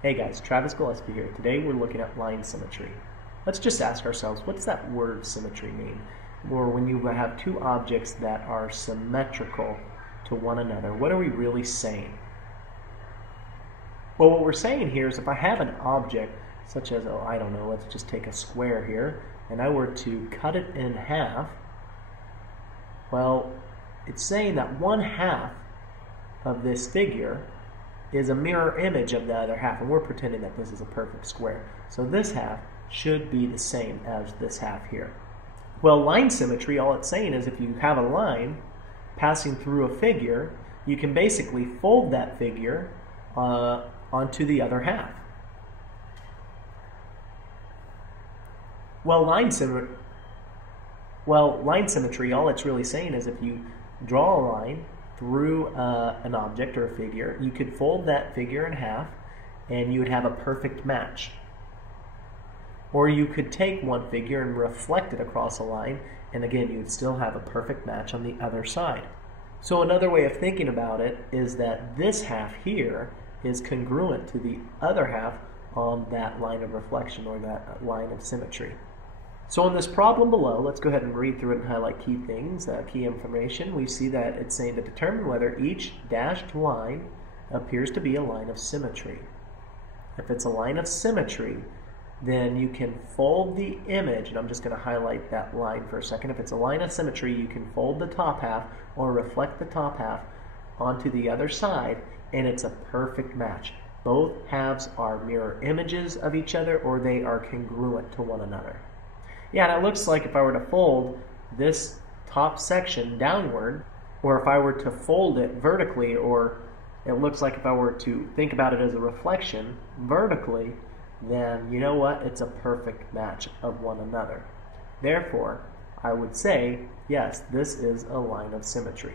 Hey guys, Travis Gillespie here. Today we're looking at line symmetry. Let's just ask ourselves, what does that word symmetry mean? Or when you have two objects that are symmetrical to one another, what are we really saying? Well, what we're saying here is if I have an object such as, I don't know, let's just take a square here, and I were to cut it in half, well, it's saying that one half of this figure is a mirror image of the other half, and we're pretending that this is a perfect square. So this half should be the same as this half here. Well, line symmetry, all it's saying is if you have a line passing through a figure, you can basically fold that figure onto the other half. Well, line symmetry, all it's really saying is if you draw a line through an object or a figure, you could fold that figure in half and you would have a perfect match. Or you could take one figure and reflect it across a line, and again, you would still have a perfect match on the other side. So another way of thinking about it is that this half here is congruent to the other half on that line of reflection or that line of symmetry. So in this problem below, let's go ahead and read through it and highlight key things, key information. We see that it's saying to determine whether each dashed line appears to be a line of symmetry. If it's a line of symmetry, then you can fold the image, and I'm just going to highlight that line for a second. If it's a line of symmetry, you can fold the top half or reflect the top half onto the other side, and it's a perfect match. Both halves are mirror images of each other, or they are congruent to one another. Yeah, and it looks like if I were to fold this top section downward, or if I were to fold it vertically, or it looks like if I were to think about it as a reflection vertically, then you know what? It's a perfect match of one another. Therefore, I would say, yes, this is a line of symmetry.